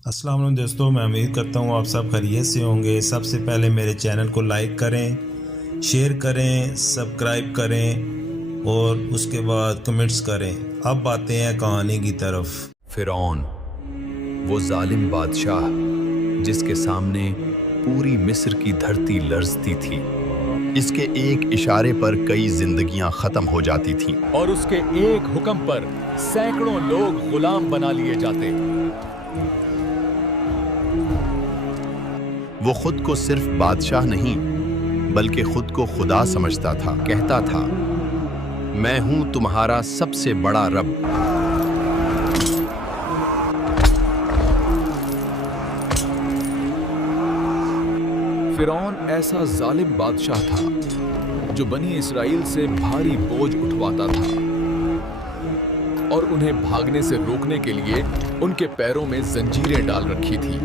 अस्सलाम वालेकुम दोस्तों, मैं उम्मीद करता हूँ आप सब खैरियत से होंगे। सबसे पहले मेरे चैनल को लाइक करें, शेयर करें, सब्सक्राइब करें और उसके बाद कमेंट्स करें। अब आते हैं कहानी की तरफ। फिरौन, वो जालिम बादशाह जिसके सामने पूरी मिस्र की धरती लर्जती थी। इसके एक इशारे पर कई जिंदगियां खत्म हो जाती थीं और उसके एक हुक्म पर सैकड़ों लोग गुलाम बना लिए जाते। वो खुद को सिर्फ बादशाह नहीं बल्कि खुद को खुदा समझता था। कहता था, मैं हूं तुम्हारा सबसे बड़ा रब। फिरौन ऐसा जालिम बादशाह था जो बनी इसराइल से भारी बोझ उठवाता था और उन्हें भागने से रोकने के लिए उनके पैरों में जंजीरें डाल रखी थी।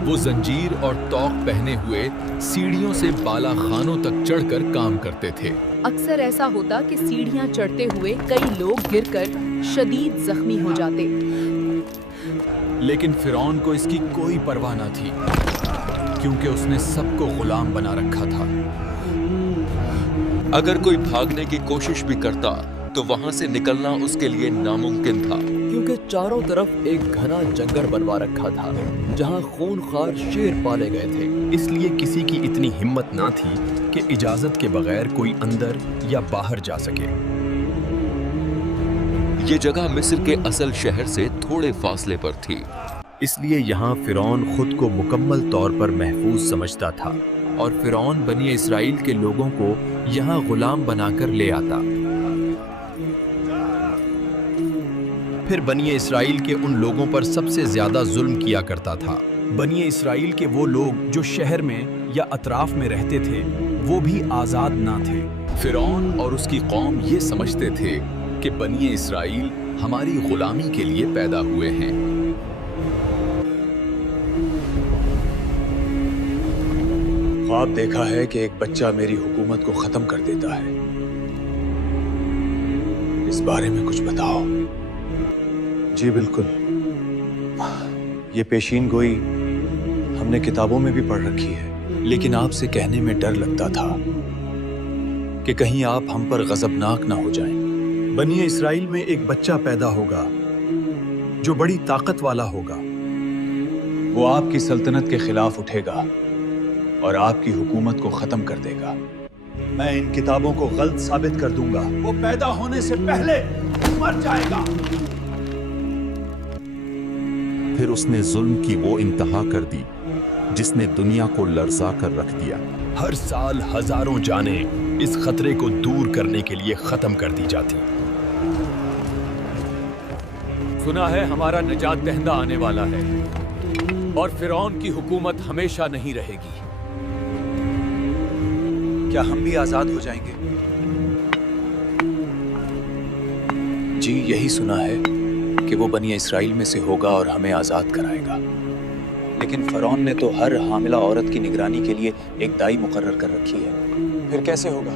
वो जंजीर और तौक पहने हुए सीढ़ियों से बाला खानों तक चढ़कर काम करते थे। अक्सर ऐसा होता कि सीढ़ियां चढ़ते हुए कई लोग गिरकर शदीद जख्मी हो जाते। लेकिन फिरौन को इसकी कोई परवाह न थी, क्योंकि उसने सबको गुलाम बना रखा था। अगर कोई भागने की कोशिश भी करता तो वहां से निकलना उसके लिए नामुमकिन था, क्योंकि चारों तरफ एक घना जंगल बनवा रखा था जहां खूनखार शेर पाले गए थे। इसलिए किसी की इतनी हिम्मत ना थी कि इजाजत के बगैर कोई अंदर या बाहर जा सके। ये जगह मिस्र के असल शहर से थोड़े फासले पर थी। इसलिए यहाँ फिरौन खुद को मुकम्मल तौर पर महफूज समझता था और फिरौन बनी इसराइल के लोगों को यहाँ गुलाम बनाकर ले आता। फिर बनी इसराइल के उन लोगों पर सबसे ज्यादा जुल्म किया करता था। बनी इसराइल के वो लोग जो शहर में या अतराफ में रहते थे वो भी आजाद ना थे। फिरौन और उसकी कौम ये समझते थे कि बनी इसराइल हमारी गुलामी के लिए पैदा हुए हैं। ख्वाब देखा है कि एक बच्चा मेरी हुकूमत को खत्म कर देता है। इस बारे में कुछ बताओ। जी बिल्कुल, ये पेशीन गोई हमने किताबों में भी पढ़ रखी है, लेकिन आपसे कहने में डर लगता था कि कहीं आप हम पर गजबनाक ना हो जाएं। बनी इसराइल में एक बच्चा पैदा होगा जो बड़ी ताकत वाला होगा। वो आपकी सल्तनत के खिलाफ उठेगा और आपकी हुकूमत को खत्म कर देगा। मैं इन किताबों को गलत साबित कर दूंगा। वो पैदा होने से पहले मर जाएगा। फिर उसने जुल्म की वो इंतहा कर दी जिसने दुनिया को लर्जा कर रख दिया। हर साल हजारों जानें इस खतरे को दूर करने के लिए खत्म कर दी जाती। सुना है हमारा निजात दहिंदा आने वाला है और फिरौन की हुकूमत हमेशा नहीं रहेगी। क्या हम भी आजाद हो जाएंगे? जी यही सुना है कि वो बनी इसराइल में से होगा और हमें आजाद कराएगा। लेकिन फरौन ने तो हर हामिला औरत की निगरानी के लिए एक दाई मुकर्रर कर रखी है। फिर कैसे होगा?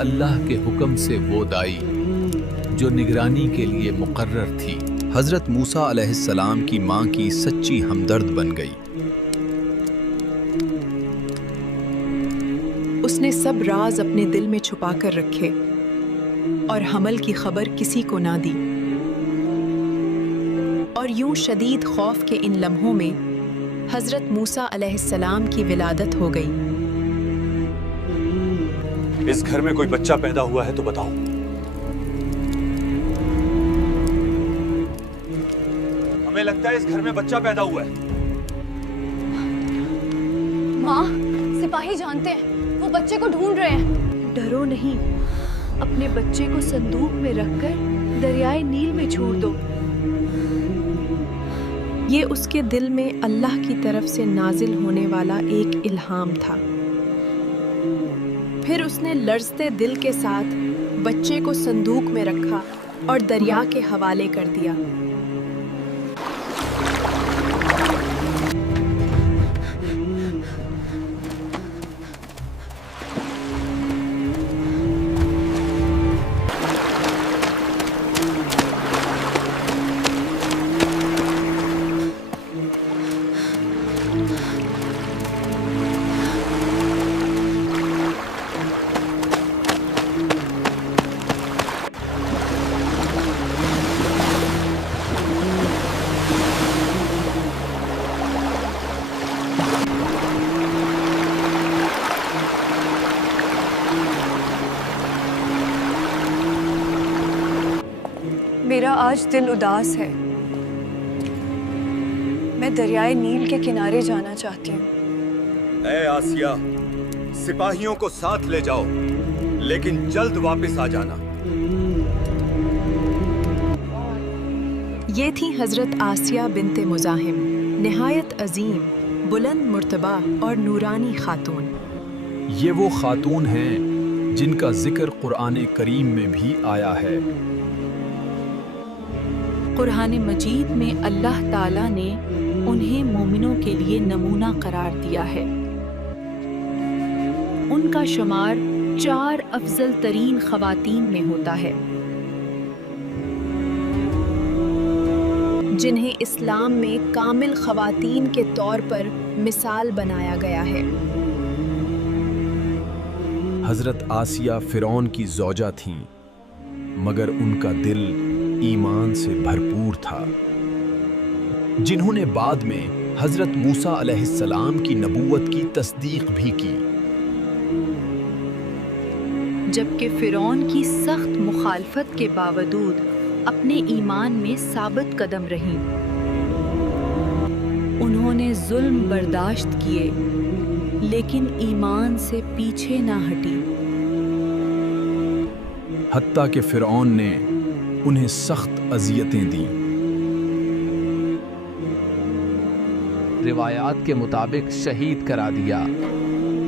अल्लाह के हुक्म से वो दाई जो निगरानी के लिए मुकर्रर थी हजरत मूसा अलैहिस्सलाम की मां की सच्ची हमदर्द बन गई। उसने सब राज अपने दिल में छुपा कर रखे और हमल की खबर किसी को ना दी। और यूं शदीद खौफ के इन लम्हों में हजरत मूसा अलैहिस्सलाम की विलादत हो गई। इस घर में कोई बच्चा पैदा हुआ है तो बताओ। हमें लगता है इस घर में बच्चा पैदा हुआ है। माँ, सिपाही जानते हैं, वो बच्चे को ढूंढ रहे हैं। डरो नहीं, अपने बच्चे को संदूक में रखकर दरियाए नील में छोड़ दो। ये उसके दिल में अल्लाह की तरफ से नाजिल होने वाला एक इल्हाम था। फिर उसने लर्जते दिल के साथ बच्चे को संदूक में रखा और दरिया के हवाले कर दिया। میرا آج دل اداس ہے. میں دریائے نیل کے کنارے جانا چاہتی ہوں. اے آسیہ، سپاہیوں کو ساتھ لے جاؤ، لیکن جلد واپس آ جانا. یہ تھی حضرت آسیہ بنت مزاحم، نہایت عظیم، بلند مرتبہ اور نورانی خاتون. یہ وہ خاتون ہیں جن کا ذکر قرآن کریم میں بھی آیا ہے. قرآن مجید میں اللہ تعالیٰ نے انہیں مومنوں کے لیے نمونہ قرار دیا ہے. ان کا شمار 4 افضل ترین خواتین میں ہوتا ہے، جنہیں اسلام میں کامل خواتین کے طور پر مثال بنایا گیا ہے. حضرت آسیہ فرعون کی زوجہ تھیں، مگر ان کا دل ایمان سے بھرپور تھا، جنہوں نے بعد میں حضرت موسیٰ علیہ السلام کی نبوت کی تصدیق بھی کی. جبکہ فرعون کی سخت مخالفت کے باوجود اپنے ایمان میں ثابت قدم رہیں. انہوں نے ظلم برداشت کیے لیکن ایمان سے پیچھے نہ ہٹی. حتیٰ کہ فرعون نے انہیں سخت اذیتیں دیں. روایات کے مطابق شہید کرا دیا،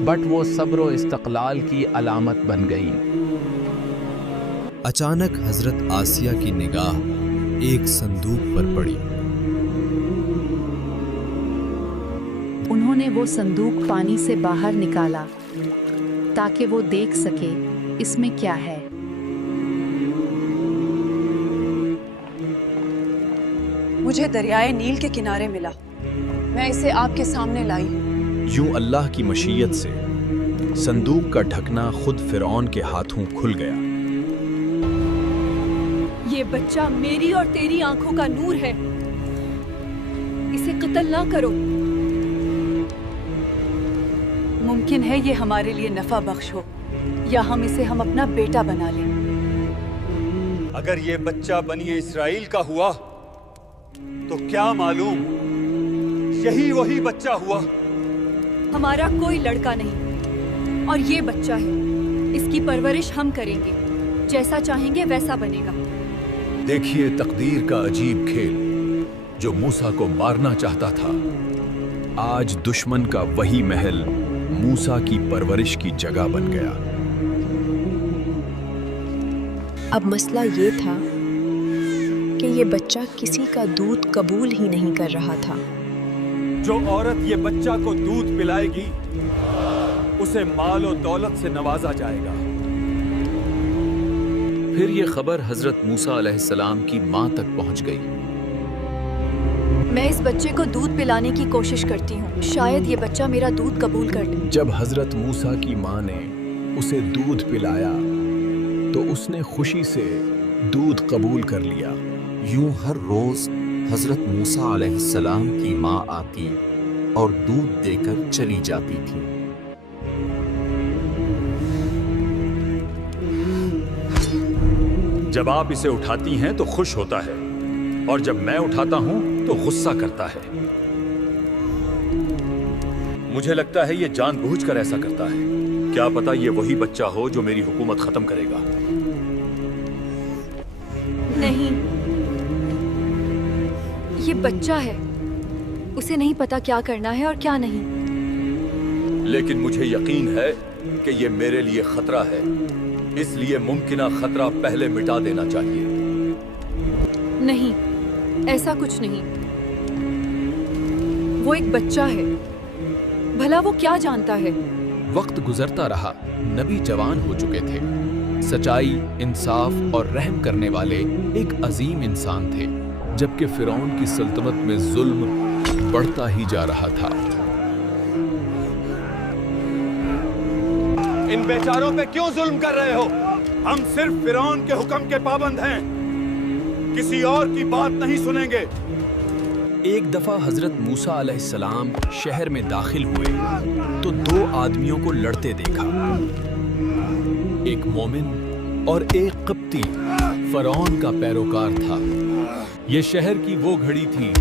بٹ وہ صبر و استقلال کی علامت بن گئی. اچانک حضرت آسیہ کی نگاہ ایک صندوق پر پڑی. انہوں نے وہ صندوق پانی سے باہر نکالا تاکہ وہ دیکھ سکے اس میں کیا ہے. مجھے دریائے نیل کے کنارے ملا، میں اسے آپ کے سامنے لائی. یوں اللہ کی مشیت سے صندوق کا ڈھکنا خود فرعون کے ہاتھوں کھل گیا. یہ بچہ میری اور تیری آنکھوں کا نور ہے، اسے قتل نہ کرو. ممکن ہے یہ ہمارے لیے نفع بخش ہو، یا ہم اسے اپنا بیٹا بنا لیں. اگر یہ بچہ بنی اسرائیل کا ہوا تو کیا معلوم یہی وہی بچہ ہوا. ہمارا کوئی لڑکا نہیں اور یہ بچہ ہے. اس کی پرورش ہم کریں گے، جیسا چاہیں گے ویسا بنے گا. دیکھیے تقدیر کا عجیب کھیل. جو موسیٰ کو مارنا چاہتا تھا، آج دشمن کا وہی محل موسیٰ کی پرورش کی جگہ بن گیا. اب مسئلہ یہ تھا کہ یہ بچہ کسی کا دودھ قبول ہی نہیں کر رہا تھا. جو عورت یہ بچہ کو دودھ پلائے گی اسے مال و دولت سے نوازا جائے گا. پھر یہ خبر حضرت موسیٰ علیہ السلام کی ماں تک پہنچ گئی. میں اس بچے کو دودھ پلانے کی کوشش کرتی ہوں، شاید یہ بچہ میرا دودھ قبول کر لے. جب حضرت موسیٰ کی ماں نے اسے دودھ پلایا تو اس نے خوشی سے دودھ قبول کر لیا. یوں ہر روز حضرت موسیٰ علیہ السلام کی ماں آتی اور دودھ دے کر چلی جاتی تھی. جب آپ اسے اٹھاتی ہیں تو خوش ہوتا ہے، اور جب میں اٹھاتا ہوں تو غصہ کرتا ہے. مجھے لگتا ہے یہ جان بوجھ کر ایسا کرتا ہے. کیا پتا یہ وہی بچہ ہو جو میری حکومت ختم کرے گا. نہیں، یہ بچہ ہے، اسے نہیں پتا کیا کرنا ہے اور کیا نہیں. لیکن مجھے یقین ہے کہ یہ میرے لیے خطرہ ہے، اس لیے ممکنہ خطرہ پہلے مٹا دینا چاہیے. نہیں، ایسا کچھ نہیں. وہ ایک بچہ ہے، بھلا وہ کیا جانتا ہے. وقت گزرتا رہا. نبی جوان ہو چکے تھے. سچائی، انصاف اور رحم کرنے والے ایک عظیم انسان تھے، جبکہ فرعون کی سلطنت میں ظلم بڑھتا ہی جا رہا تھا. ان بیچاروں پہ کیوں ظلم کر رہے ہو؟ ہم صرف فرعون کے حکم کے پابند ہیں، کسی اور کی بات نہیں سنیں گے. ایک دفعہ حضرت موسیٰ علیہ السلام شہر میں داخل ہوئے تو 2 آدمیوں کو لڑتے دیکھا. ایک مومن اور ایک قبطی फरौन का पैरोकार था। ये शहर की वो घड़ी थी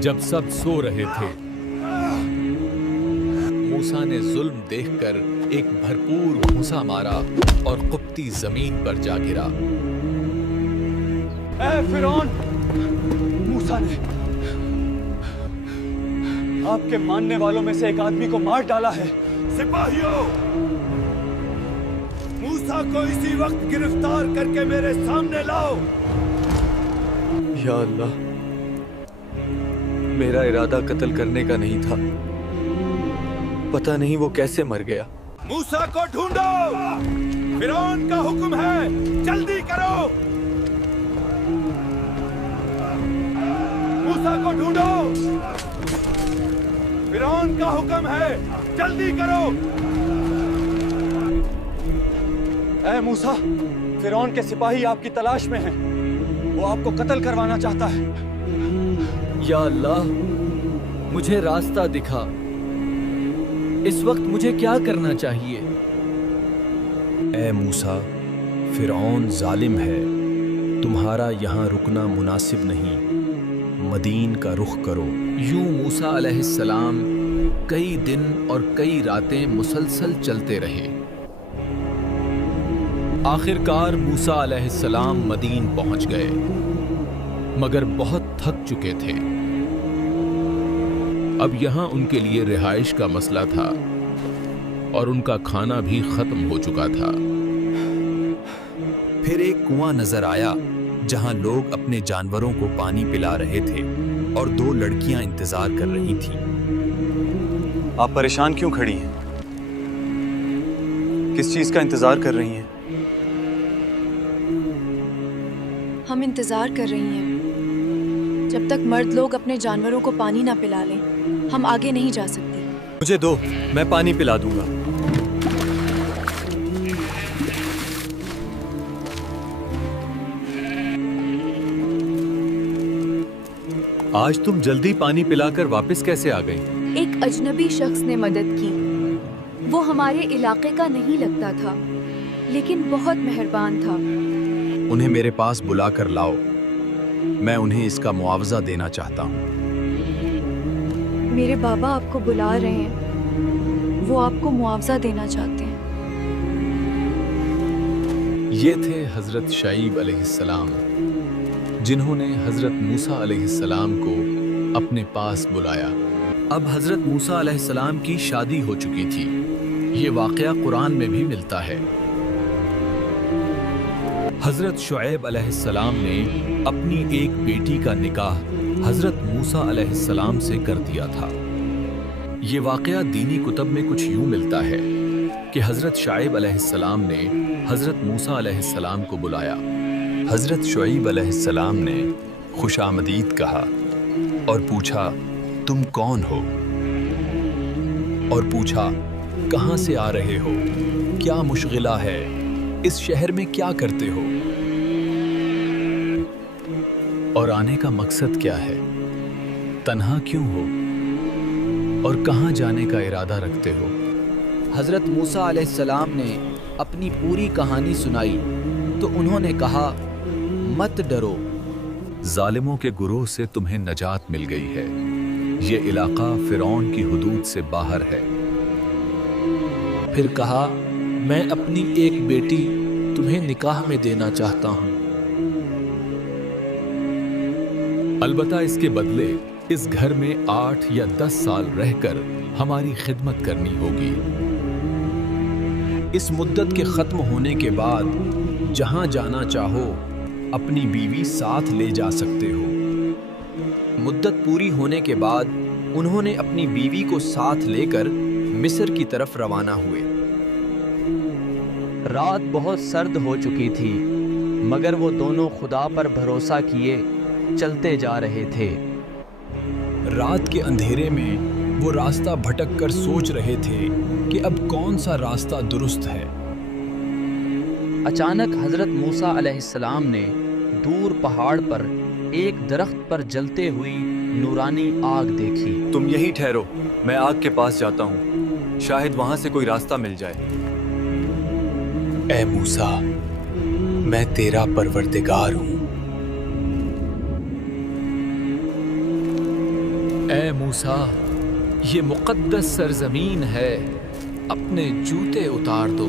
जब सब सो रहे थे। मूसा ने जुल्म देखकर एक भरपूर घूंसा मारा और कुप्ती जमीन पर जा गिरा। ऐ फिरौन, मूसा ने आपके मानने वालों में से एक आदमी को मार डाला है। सिपाहियों, मूसा को इसी वक्त गिरफ्तार करके मेरे सामने लाओ। या अल्लाह, मेरा इरादा कत्ल करने का नहीं था। पता नहीं वो कैसे मर गया। मूसा को ढूंढो, फिरौन का हुक्म है, जल्दी करो। मूसा को ढूंढो, फिरौन का हुक्म है, जल्दी करो। ऐ मूसा, फिरौन के सिपाही आपकी तलाश में हैं। वो आपको कत्ल करवाना चाहता है। या अल्लाह, मुझे रास्ता दिखा। इस वक्त मुझे क्या करना चाहिए? ऐ मूसा, फिरौन जालिम है, तुम्हारा यहाँ रुकना मुनासिब नहीं, मदीन का रुख करो। यूं मूसा अलैहिस्सलाम कई दिन और कई रातें मुसलसल चलते रहे। आखिरकार मूसा अलैहिस्सलाम मदीन पहुंच गए, मगर बहुत थक चुके थे। अब यहाँ उनके लिए रिहाइश का मसला था और उनका खाना भी खत्म हो चुका था। फिर एक कुआं नजर आया जहां लोग अपने जानवरों को पानी पिला रहे थे और दो लड़कियां इंतजार कर रही थीं। आप परेशान क्यों खड़ी हैं? किस चीज का इंतजार कर रही हैं? हम इंतजार कर रही हैं जब तक मर्द लोग अपने जानवरों को पानी ना पिला लें, हम आगे नहीं जा सकती। मुझे दो, मैं पानी पिला दूंगा। आज तुम जल्दी पानी पिलाकर वापस कैसे आ गई? एक अजनबी शख्स ने मदद की। वो हमारे इलाके का नहीं लगता था, लेकिन बहुत मेहरबान था। उन्हें मेरे पास बुलाकर लाओ, मैं उन्हें इसका मुआवजा देना चाहता हूँ। मेरे बाबा आपको बुला रहे हैं, वो आपको मुआवजा देना चाहते हैं। ये थे हजरत शाइब अलैहिस्सलाम, जिन्होंने हजरत मूसा अलैहिस्सलाम को अपने पास बुलाया। अब हजरत मूसा अलैहिस्सलाम की शादी हो चुकी थी। ये वाकया कुरान में भी मिलता है। हजरत शुएब अलैहिस्सलाम ने अपनी एक बेटी का निकाह हजरत मूसा अलैहिस्सलाम से कर दिया था। ये वाकया दीनी कुतब में कुछ यूं मिलता है कि हजरत शुएब अलैहिस्सलाम ने हजरत मूसा अलैहिस्सलाम को बुलाया। हजरत शुएब अलैहिस्सलाम ने खुशामदीद कहा और पूछा, तुम कौन हो? और पूछा, कहां से आ रहे हो? क्या मुश्किला है? इस शहर में क्या करते हो? और आने का मकसद क्या है? तन्हा क्यों हो? और कहां जाने का इरादा रखते हो? हजरत मूसा अलैहिस्सलाम ने अपनी पूरी कहानी सुनाई तो उन्होंने कहा, मत डरो, जालिमों के गुरोह से तुम्हें नजात मिल गई है। ये इलाका फिरौन की हुदूद से बाहर है। फिर कहा, मैं अपनी एक बेटी तुम्हें निकाह में देना चाहता हूँ। अलबत्ता इसके बदले इस घर में 8 या 10 साल रहकर हमारी खिदमत करनी होगी। इस मुद्दत के खत्म होने के बाद जहां जाना चाहो अपनी बीवी साथ ले जा सकते हो। मुद्दत पूरी होने के बाद उन्होंने अपनी बीवी को साथ लेकर मिस्र की तरफ रवाना हुए। रात बहुत सर्द हो चुकी थी, मगर वो दोनों खुदा पर भरोसा किए चलते जा रहे थे। रात के अंधेरे में वो रास्ता भटक कर सोच रहे थे कि अब कौन सा रास्ता दुरुस्त है। अचानक हजरत मूसा अलैहिस्सलाम ने दूर पहाड़ पर एक दरख्त पर जलते हुई नूरानी आग देखी। तुम यहीं ठहरो, मैं आग के पास जाता हूँ, शायद वहां से कोई रास्ता मिल जाए। ऐ मूसा, मैं तेरा परवरदिगार हूं। ए मूसा, ये मुक़द्दस सरजमीन है, अपने जूते उतार दो।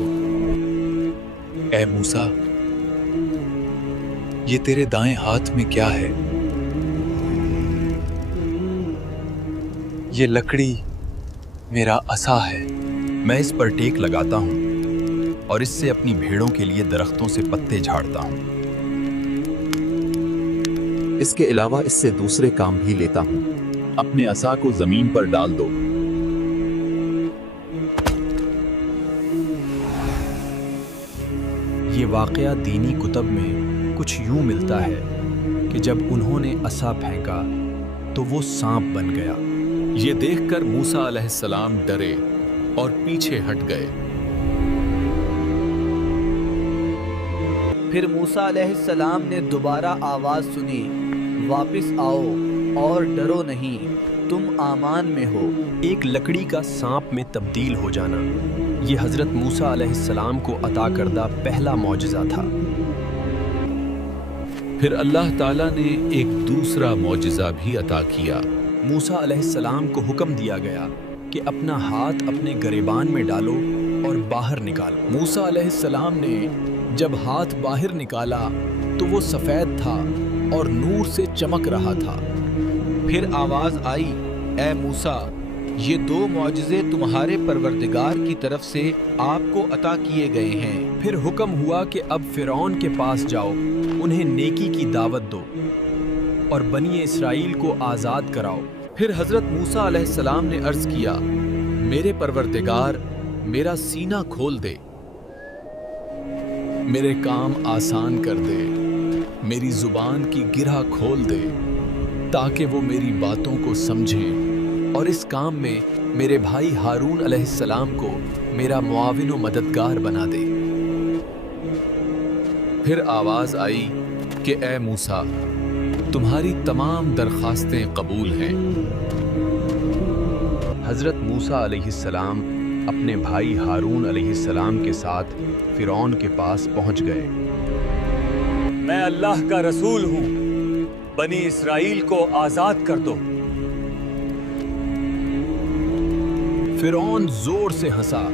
ए मूसा, ये तेरे दाएं हाथ में क्या है? ये लकड़ी मेरा असा है। मैं इस पर टेक लगाता हूँ और इससे अपनी भेड़ों के लिए दरख्तों से पत्ते झाड़ता हूँ। इसके अलावा इससे दूसरे काम भी लेता हूँ। अपने असा को जमीन पर डाल दो। ये वाक़या दीनी कुतब में कुछ यूं मिलता है कि जब उन्होंने असा फेंका तो वो सांप बन गया। ये देखकर मूसा अलैहिस्सलाम डरे और पीछे हट गए। फिर मूसा अलैहिस्सलाम ने दोबारा आवाज़ सुनी, वापस आओ और डरो नहीं, तुम आमान में हो। एक लकड़ी का सांप में तब्दील हो जाना ये हज़रत मूसा अलैहिस्सलाम को अता करदा पहला मौजज़ा था। फिर अल्लाह ताला ने एक दूसरा मौजज़ा भी अता किया। मूसा अलैहिस्सलाम को हुक्म दिया गया कि अपना हाथ अपने गरेबान में डालो और बाहर निकालो। मूसा अलैहिस्सलाम ने जब हाथ बाहर निकाला तो वो सफ़ेद था और नूर से चमक रहा था। फिर आवाज़ आई, ए मूसा, ये दो मौजज़े तुम्हारे परवरदिगार की तरफ से आपको अता किए गए हैं। फिर हुक्म हुआ कि अब फ़िरौन के पास जाओ, उन्हें नेकी की दावत दो और बनी इस्राइल को आज़ाद कराओ। फिर हज़रत मूसा अलैहिस्सलाम ने अर्ज़ किया, मेरे परवरदिगार, मेरा सीना खोल दे, मेरे काम आसान कर दे, मेरी ज़ुबान की गिरह खोल दे, ताकि वो मेरी बातों को समझें और इस काम में मेरे भाई हारून अलैहिस्सलाम को मेरा मुआविन व मददगार बना दे। फिर आवाज़ आई कि ए मूसा, तुम्हारी तमाम दरख्वास्तें कबूल हैं। हज़रत मूसा अलैहिस्सलाम अपने भाई हारून अलैहिस्सलाम के साथ फ़िरौन के पास पहुंच गए। मैं अल्लाह का रसूल हूं, बनी इस्राइल को आज़ाद कर दो। फ़िरौन ज़ोर से हंसा,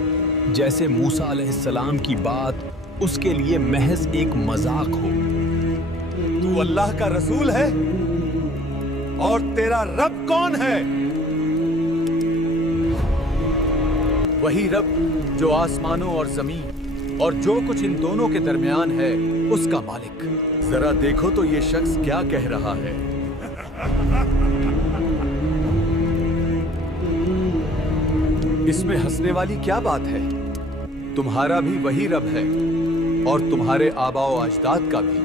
जैसे मूसा अलैहिस्सलाम की बात उसके लिए महज एक मजाक हो। तू अल्लाह का रसूल है और तेरा रब कौन है? वही रब जो आसमानों और ज़मीन और जो कुछ इन दोनों के दरमियान है, उसका मालिक। जरा देखो तो ये शख्स क्या कह रहा है। इसमें हंसने वाली क्या बात है? तुम्हारा भी वही रब है और तुम्हारे आबाओ अजदाद का भी।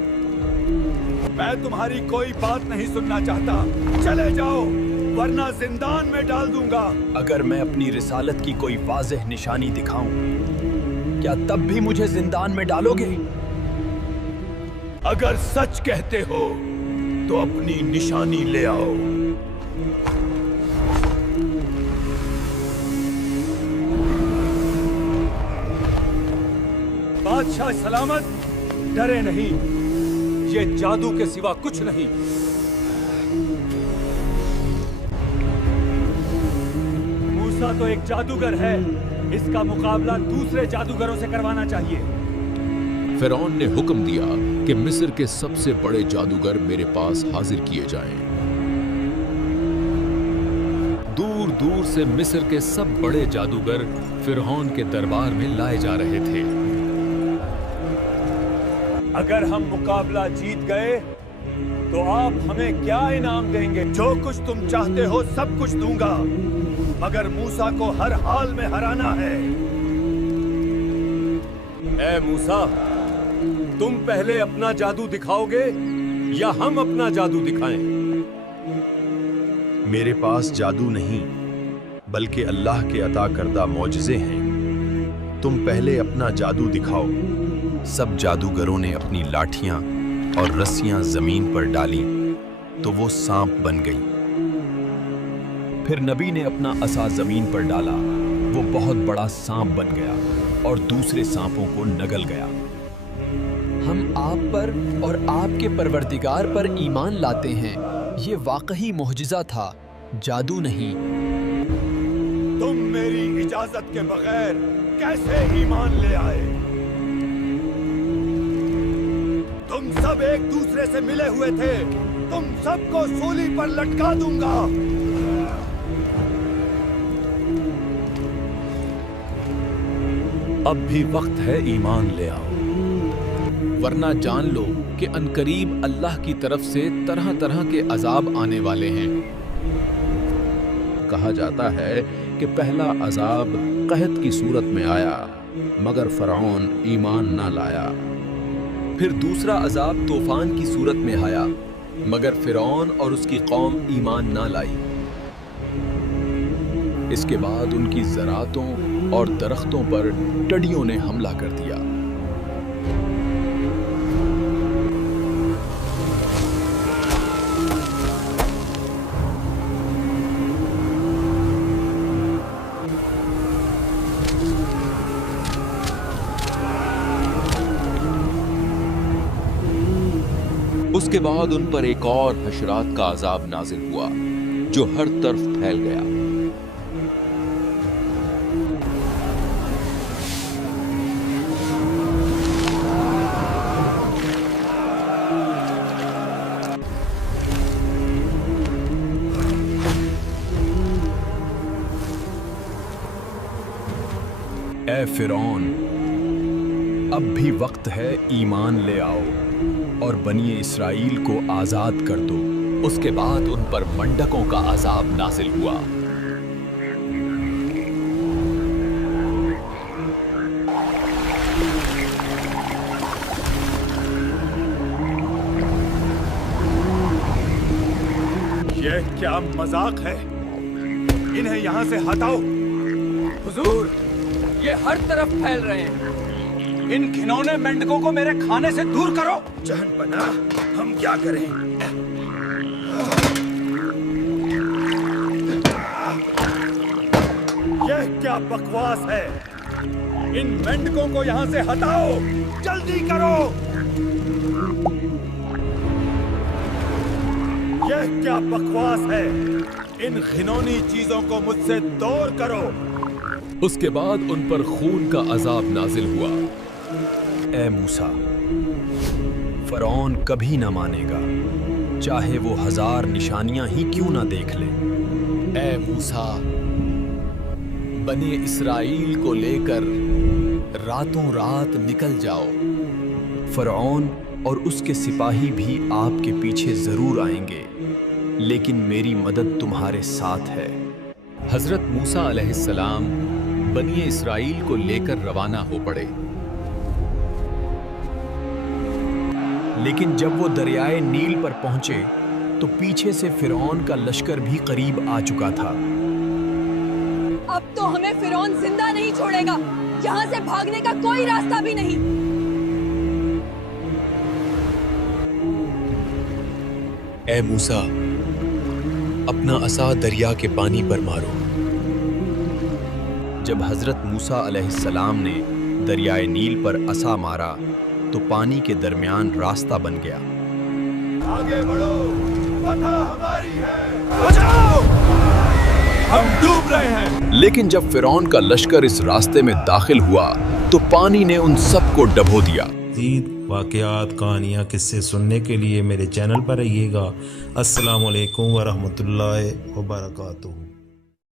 मैं तुम्हारी कोई बात नहीं सुनना चाहता, चले जाओ वरना जिंदान में डाल दूंगा। अगर मैं अपनी रिसालत की कोई वाज़ेह निशानी दिखाऊं, क्या तब भी मुझे जिंदान में डालोगे? अगर सच कहते हो तो अपनी निशानी ले आओ। बादशाह सलामत, डरे नहीं, ये जादू के सिवा कुछ नहीं। मूसा तो एक जादूगर है, इसका मुकाबला दूसरे जादूगरों से करवाना चाहिए। फ़िरौन ने हुक्म दिया कि मिस्र के सबसे बड़े जादूगर मेरे पास हाजिर किए जाएं। दूर दूर से मिस्र के सब बड़े जादूगर फ़िरौन के दरबार में लाए जा रहे थे। अगर हम मुकाबला जीत गए तो आप हमें क्या इनाम देंगे? जो कुछ तुम चाहते हो सब कुछ दूंगा, मगर मूसा को हर हाल में हराना है। ए मूसा, तुम पहले अपना जादू दिखाओगे या हम अपना जादू दिखाएं? मेरे पास जादू नहीं, बल्कि अल्लाह के अता करदा मौजज़े हैं। तुम पहले अपना जादू दिखाओ। सब जादूगरों ने अपनी लाठियां और रस्सियां जमीन पर डाली तो वो सांप बन गई। फिर नबी ने अपना असा जमीन पर डाला, वो बहुत बड़ा सांप बन गया और दूसरे सांपों को नगल गया। ہم آپ پر اور آپ کے پروردگار پر ایمان لاتے ہیں۔ یہ واقعی معجزہ تھا، جادو نہیں۔ تم میری اجازت کے بغیر کیسے ایمان لے آئے؟ تم سب ایک دوسرے سے ملے ہوئے تھے، تم سب کو سولی پر لٹکا دوں گا۔ اب بھی وقت ہے، ایمان لے آؤ، ورنہ جان لو کہ عنقریب اللہ کی طرف سے طرح طرح کے عذاب آنے والے ہیں۔ کہا جاتا ہے کہ پہلا عذاب قحط کی صورت میں آیا مگر فرعون ایمان نہ لایا۔ پھر دوسرا عذاب طوفان کی صورت میں آیا مگر فرعون اور اس کی قوم ایمان نہ لائی۔ اس کے بعد ان کی زراعتوں اور درختوں پر ٹڈیوں نے حملہ کر دیا۔ اس کے بعد ان پر ایک اور حشرات کا عذاب نازل ہوا جو ہر طرف پھیل گیا۔ اے فرعون، اب بھی وقت ہے، ایمان لے آؤ اور بنی اسرائیل کو آزاد کر دو۔ اس کے بعد ان پر منڈکوں کا عذاب نازل ہوا۔ یہ کیا مذاق ہے؟ انہیں یہاں سے ہٹاؤ۔ حضور، یہ ہر طرف پھیل رہے ہیں، ان گھنونے مینڈکوں کو میرے کھانے سے دور کرو۔ جہن پناہ، ہم کیا کریں؟ یہ کیا بکواس ہے؟ ان مینڈکوں کو یہاں سے ہٹاؤ، جلدی کرو۔ یہ کیا بکواس ہے؟ ان گھنونی چیزوں کو مجھ سے دور کرو۔ اس کے بعد ان پر خون کا عذاب نازل ہوا۔ اے موسیٰ، فرعون کبھی نہ مانے گا، چاہے وہ 1000 نشانیاں ہی کیوں نہ دیکھ لے۔ اے موسیٰ، بنی اسرائیل کو لے کر راتوں رات نکل جاؤ۔ فرعون اور اس کے سپاہی بھی آپ کے پیچھے ضرور آئیں گے، لیکن میری مدد تمہارے ساتھ ہے۔ حضرت موسیٰ علیہ السلام بنی اسرائیل کو لے کر روانہ ہو پڑے۔ لیکن جب وہ دریائے نیل پر پہنچے تو پیچھے سے فرعون کا لشکر بھی قریب آ چکا تھا۔ اب تو ہمیں فرعون زندہ نہیں چھوڑے گا، یہاں سے بھاگنے کا کوئی راستہ بھی نہیں۔ اے موسیٰ، اپنا عصا دریا کے پانی پر مارو۔ جب حضرت موسیٰ علیہ السلام نے دریائے نیل پر عصا مارا تو پانی کے درمیان راستہ بن گیا۔ آگے بڑھو، فتح ہماری ہے، بچاؤ، ہم ڈوب رہے ہیں۔ لیکن جب فرعون کا لشکر اس راستے میں داخل ہوا تو پانی نے ان سب کو ڈبو دیا۔ مزید واقعات، کہانیاں، قصے سننے کے لیے میرے چینل پر رہیے گا۔ السلام علیکم ورحمۃ اللہ وبرکاتہ۔